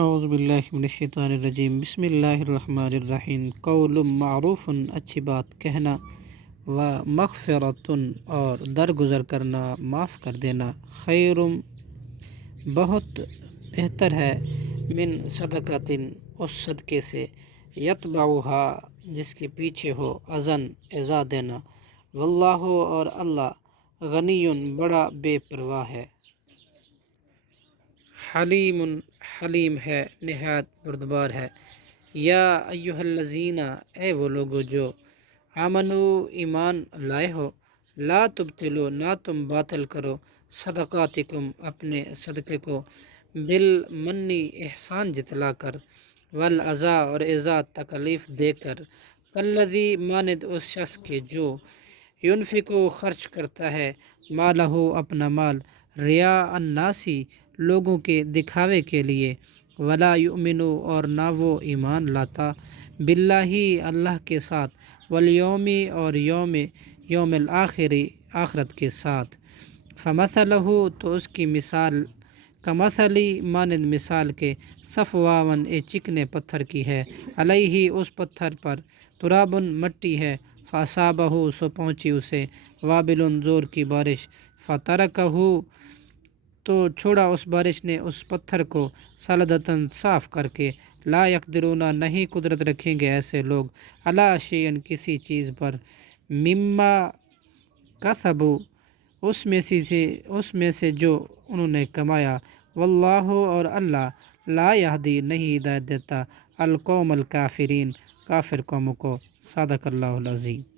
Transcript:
اعوذ باللہ من الشیطان الرجیم، بسم اللہ الرحمن الرحیم۔ قول معروف، اچھی بات کہنا، و مغفرۃ، اور درگزر کرنا، معاف کر دینا، خیر، بہت بہتر ہے، من صدقۃ، اس صدقے سے، یتبعھا، جس کے پیچھے ہو، اذن، ایذا دینا، واللہ، اور اللہ، غنی، بڑا بے پرواہ ہے، حلیم، حلیم ہے، نہایت بردبار ہے۔ یا ایھا الذین، اے وہ لوگو جو، آمنو، ایمان لائے ہو، لا تبطلو، نہ تم باطل کرو، صدقاتکم، اپنے صدقے کو، بالمنی، احسان جتلا کر، والاذی، اور ایذا، تکلیف دے کر، کالذی، مانند اس شخص کے جو، ینفقو، خرچ کرتا ہے، مالہ، اپنا مال، ریا الناس، لوگوں کے دکھاوے کے لیے، ولا یؤمن، اور نہ وہ ایمان لاتا، باللہ، اللہ کے ساتھ، والیوم، اور یوم الآخر، آخرت کے ساتھ، فمثلہ، تو اس کی مثال، کمثلی، مانند مثال کے، صفوان، چکنے پتھر کی ہے، علیہ، اس پتھر پر، تراب، مٹی ہے، فاصابہ، سو پہنچی اسے، وابل، زور کی بارش، فترکہ، تو چھوڑا اس بارش نے اس پتھر کو، صلدتاً، صاف کر کے، لا یقدرون، نہیں قدرت رکھیں گے ایسے لوگ، علی شیء، کسی چیز پر، مما کسبوا، اس میں سے جو انہوں نے کمایا، واللہ، اور اللہ، لا یہدی، نہیں ہدایت دیتا، القوم الکافرین، کافر قوموں کو۔ صدق اللہ العظیم۔